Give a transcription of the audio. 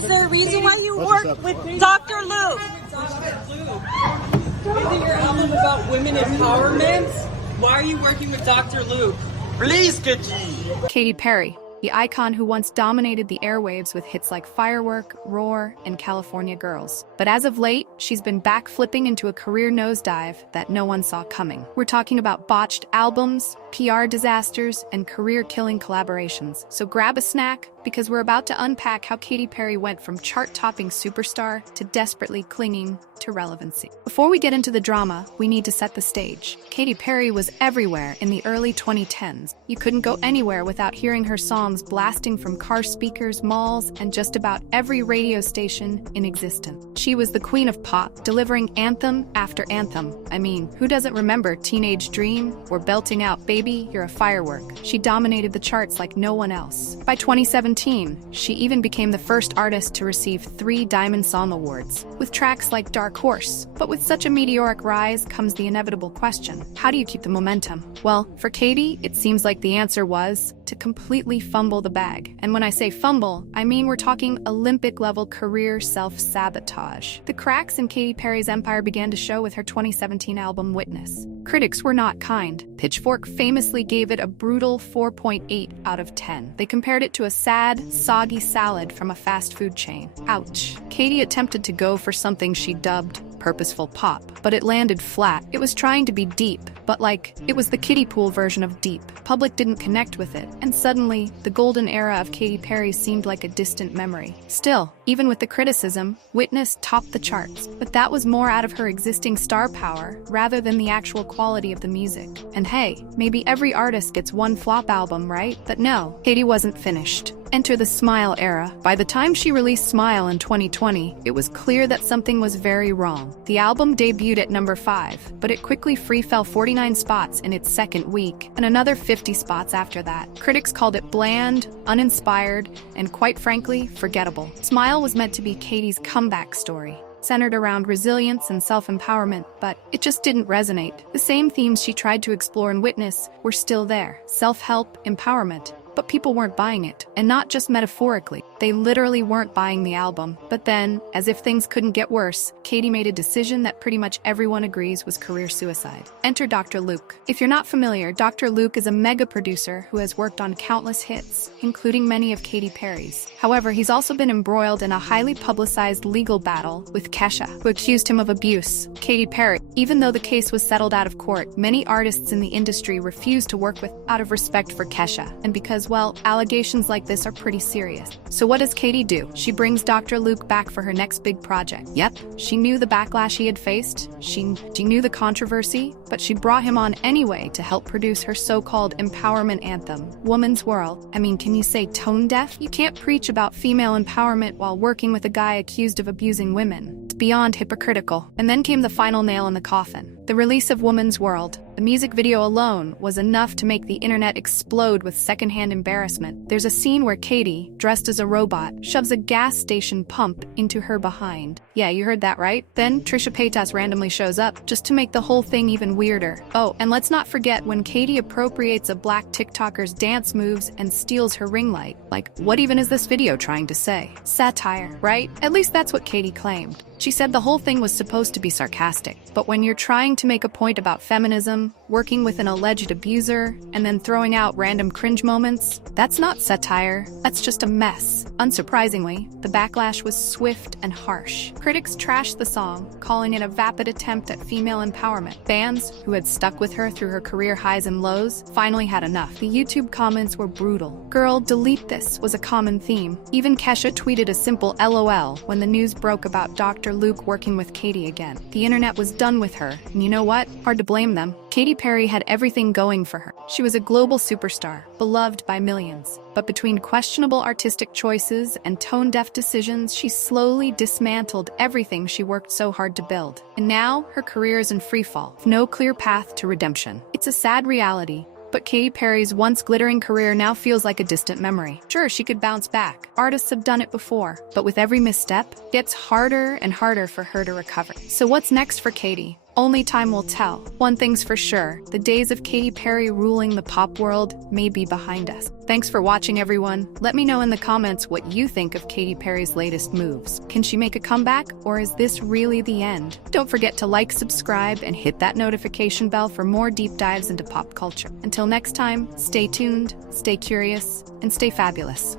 Is there a reason why you work with Dr. Luke? Isn't your album about women empowerment? Why are you working with Dr. Luke? Please, Katy. Katy Perry, the icon who once dominated the airwaves with hits like Firework, Roar, and California Girls. But as of late, she's been backflipping into a career nosedive that no one saw coming. We're talking about botched albums, PR disasters, and career-killing collaborations. So grab a snack, because we're about to unpack how Katy Perry went from chart-topping superstar to desperately clinging to relevancy. Before we get into the drama, we need to set the stage. Katy Perry was everywhere in the early 2010s. You couldn't go anywhere without hearing her songs blasting from car speakers, malls, and just about every radio station in existence. She was the queen of pop, delivering anthem after anthem. I mean, who doesn't remember Teenage Dream or belting out Baby, You're a Firework? She dominated the charts like no one else. By 2017, she even became the first artist to receive 3 Diamond Song Awards, with tracks like Dark Horse. But with such a meteoric rise comes the inevitable question: how do you keep the momentum? Well, for Katy, it seems like the answer was to completely fumble the bag. And when I say fumble, I mean we're talking Olympic-level career self-sabotage. The cracks in Katy Perry's empire began to show with her 2017 album Witness. Critics were not kind. Pitchfork famously gave it a brutal 4.8 out of 10. They compared it to a sad, soggy salad from a fast food chain. Ouch. Katy attempted to go for something she dubbed purposeful pop, but it landed flat. It was trying to be deep, but it was the kiddie pool version of deep. Public didn't connect with it, and suddenly, the golden era of Katy Perry seemed like a distant memory. Still, even with the criticism, Witness topped the charts, but that was more out of her existing star power rather than the actual quality of the music. And hey, maybe every artist gets one flop album, right? But no, Katy wasn't finished. Enter the Smile era. By the time she released Smile in 2020, it was clear that something was very wrong. The album debuted at number 5, but it quickly free-fell 49 spots in its second week, and another 50 spots after that. Critics called it bland, uninspired, and quite frankly, forgettable. Smile was meant to be Katy's comeback story, centered around resilience and self-empowerment, but it just didn't resonate. The same themes she tried to explore in Witness were still there: self-help, empowerment. But people weren't buying it, and not just metaphorically. They literally weren't buying the album. But then, as if things couldn't get worse, Katy made a decision that pretty much everyone agrees was career suicide. Enter Dr. Luke. If you're not familiar, Dr. Luke is a mega producer who has worked on countless hits, including many of Katy Perry's. However, he's also been embroiled in a highly publicized legal battle with Kesha, who accused him of abuse. Katy Perry, even though the case was settled out of court, many artists in the industry refused to work with out of respect for Kesha, and because, well, allegations like this are pretty serious. So what does Katy do? She brings Dr. Luke back for her next big project. Yep, she knew the backlash he had faced, she knew the controversy, but she brought him on anyway to help produce her so-called empowerment anthem, Woman's World. I mean, can you say tone deaf? You can't preach about female empowerment while working with a guy accused of abusing women. It's beyond hypocritical. And then came the final nail in the coffin: the release of Woman's World. The music video alone was enough to make the internet explode with secondhand embarrassment. There's a scene where Katy, dressed as a robot, shoves a gas station pump into her behind. Yeah, you heard that right. Then Trisha Paytas randomly shows up, just to make the whole thing even weirder. Oh, and let's not forget when Katy appropriates a black TikToker's dance moves and steals her ring light. What even is this video trying to say? Satire, right? At least that's what Katy claimed. She said the whole thing was supposed to be sarcastic, but when you're trying to make a point about feminism, working with an alleged abuser, and then throwing out random cringe moments, that's not satire, that's just a mess. Unsurprisingly, the backlash was swift and harsh. Critics trashed the song, calling it a vapid attempt at female empowerment. Fans, who had stuck with her through her career highs and lows, finally had enough. The YouTube comments were brutal. "Girl, delete this" was a common theme. Even Kesha tweeted a simple LOL when the news broke about Dr. Luke working with Katy again. The internet was done with her, and you know what? Hard to blame them. Katy Perry had everything going for her. She was a global superstar, beloved by millions. But between questionable artistic choices and tone-deaf decisions, she slowly dismantled everything she worked so hard to build. And now, her career is in freefall, with no clear path to redemption. It's a sad reality, but Katy Perry's once glittering career now feels like a distant memory. Sure, she could bounce back. Artists have done it before, but with every misstep, it gets harder and harder for her to recover. So what's next for Katy? Only time will tell. One thing's for sure, the days of Katy Perry ruling the pop world may be behind us. Thanks for watching, everyone. Let me know in the comments what you think of Katy Perry's latest moves. Can she make a comeback, or is this really the end? Don't forget to like, subscribe, and hit that notification bell for more deep dives into pop culture. Until next time, stay tuned, stay curious, and stay fabulous.